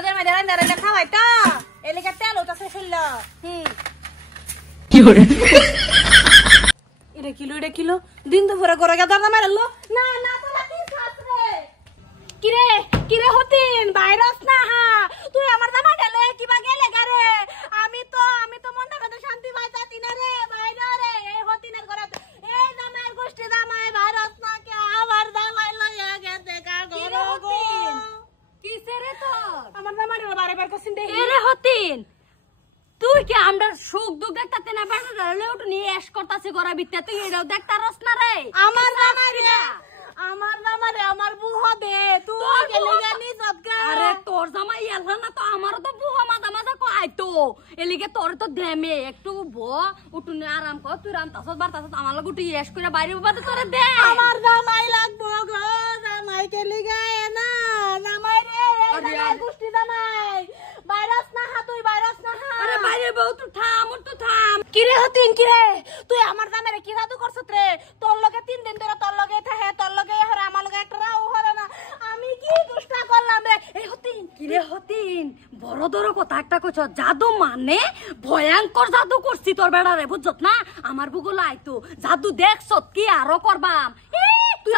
রোদের মধ্যে রান্না রান্না খাওয়াই তো এলাকা তেল ওটা শেষ হইলো কি করে এটা কিলো দিন দুপুরে করে গেদার না মারলো না না তো লাকি ছাত্রে কিরে হতিন ভাইরাস না হা তুই আমার জামা গেলে কিবা গেলে গারে আমি তো মনটা কত শান্তি পাইতাছি না রে ভাইরা রে এই হতিনের করে এই জামাইয়ের গোষ্ঠী জামাই ভাইরাস না কে আমার জামাই লইয়া গেছে কার ঘরে হতিন কিসে রে তোর আমার জামাইরে বারে বার কইছিন দে এরে হতিন তুই কি আমরা সুখ দুঃখ দেখতাতে না পারছ রে ওটা নিয়ে এশ করতাছি গরা বিতে তুই এটাও দেখতারস না রে আমার জামাইরে আমার বুহ দে তুই গেলে জানি সদকা আরে তোর জামাই এলহা না তো আমারও তো বুহা মাঝে মাঝে কো আইতো এলিগে তোর তো দেমে একটু উঠুনে আরাম কর তুই রান্তাছস বারতাছস আমার লগ উঠি এশ করে বাইরে বাদে তোরে দে আমার জামাই লাগবো গো জামাই কে লিগায় না জামাই রে জামাই গুষ্টি জামাই ভাইরাস না হা তুই ভাইরাস না হা আরে বাইরে বউ তুই থাম কিরে হতিন কিরে তুই আমার জামাইরে কি জাদু করছত রে তোর লগে 3 দিন ধরে তোর লগে থাকে তোর লগে হরে আমার লগে একটা রাও হরে না আমি কি দুষ্টা করলাম রে এই হতিন কিরে হতিন বড় বড় কথা একটা কইছ জাদু মানে ভয়ঙ্কর জাদু করছি তোর বেড়ারে বুঝছত না আমার বুগুল আইতো জাদু দেখছত কি আরো করবাম তুই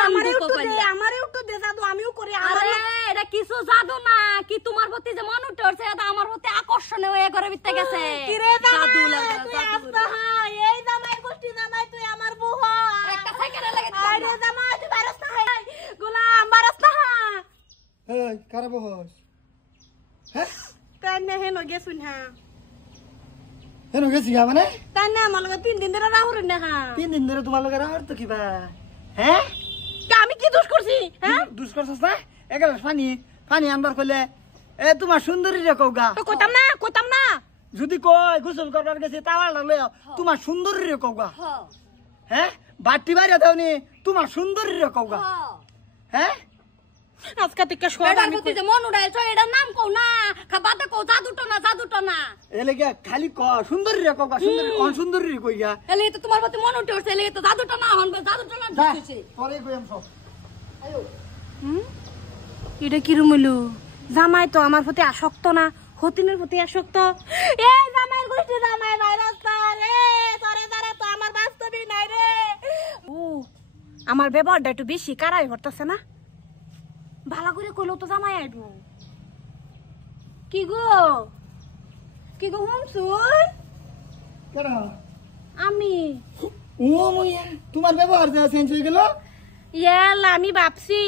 আমারে উঠতে দে জাদু আমিও করি আরে এটা কিছু জাদু না কি তোমার প্রতি যে মন উঠছে এটা আমার প্রতি আকর্ষণ হয়ে ঘরে ভিতরে গেছে কিরে জাদু তুই আসতা এই জামাই গোষ্ঠী জামাই তুই আমার বউ একটা সাইকেলে লাগে আরে জামাই তুই ভাইরাস না হাই গোলাম ভাইরাস না এই কারে বহস হ্যাঁ কানে হেন গেছুন হা হেন গেছি মানে তানে আমার লগে 3 দিন ধরে রাহুর না হা 3 দিন ধরে তোমার লগে রাহর তো কিবা হ্যাঁ আমি কি দোষ করছি হ্যাঁ দুষ করছস না এক গ্লাস পানি আনবার কইলে এ তোমার সুন্দরী রে কওগা তো কইতাম না যদি কই গোসল করবার গেছে তাওয়াল লইয়া তোমার সুন্দরী রে কওগা হ্যাঁ বাটি বাইরে দাওনি তোমার সুন্দরী রে কওগা হ্যাঁ আজকে থেকে সব বেটার প্রতি যে মন উড়াইছ এটার নাম কও না খাবাতে কও জাদুটো না এলেগে খালি ক সুন্দরী রে কওগা সুন্দরী কোন সুন্দরী রে কইগা এলে তো তোমার প্রতি মন উঠে উঠছে এলে তো জাদুটো না হন জাদুটো না যা দিছে পরে কইম সব এটা কি রুমইলো জামাই তো আমার প্রতি আসক্ত না হতিনের প্রতি আসক্ত এই জামাই গোষ্ঠী জামাই ভাইরাস রে তোরে দ্বারা তো আমার বাস্তবই নাই রে ও আমার ব্যবহারটা একটু বেশি কারাই হরতাছে না ভালো করে কইলো তো জামাই আইবো কি গো হুমসুন কেডা আমি ও মইয়া তোমার ব্যবহার যা চেঞ্জ হয়ে গেল আমি ভাবছি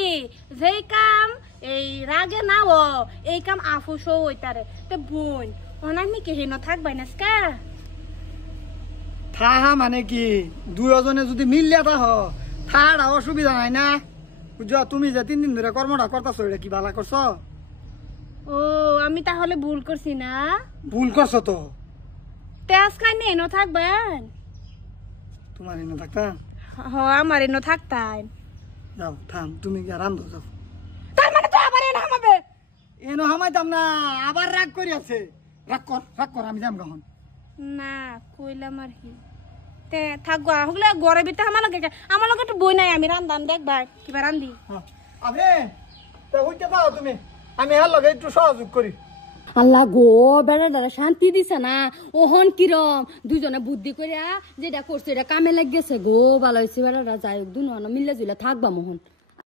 যেই কাম এই রাগে না ও এই কাম আফুসো হইতারে তো বোন অনামি কে হেন থাকবাই নাসকা থাহা মানে কি দুজনে যদি মিললে তা হ থার অসুবিধা নাই না বুঝছো তুমি যে 3 দিন ধরে কর্মটা করতেছো এটা কি ভালো করছো ও আমি তাহলে ভুল করছি না ভুল করছো তো তেজ খাই নেন থাকবেন তোমার এনে থাকতা আমার এনে থাকতাই যাও থাম তুমি কি আরাম যাও তার মানে তো আবার এনে হামাবে এনো হামাইতাম না আবার রাগ করি আছে রাগ কর আমি যাম গহন না কইলাম আর কি তে থাকবো হগলে ঘরে ভিতরে আমার লগে একটু বই নাই আমি রান্দাম দেখবা কিবা রান্ধি আবে তা হইতে পাও তুমি আমি হার লগে একটু সহযোগ করি আল্লাহ গো বেড়াদারা শান্তি দিছে না ওহন কিরম দুজনে বুদ্ধি করিয়া যেটা করছে এটা কামে লাগ গেছে গো ভালো হয়েছে বেড়ারা যাই হোক দুনো মিলে জুলে থাকবা মোহন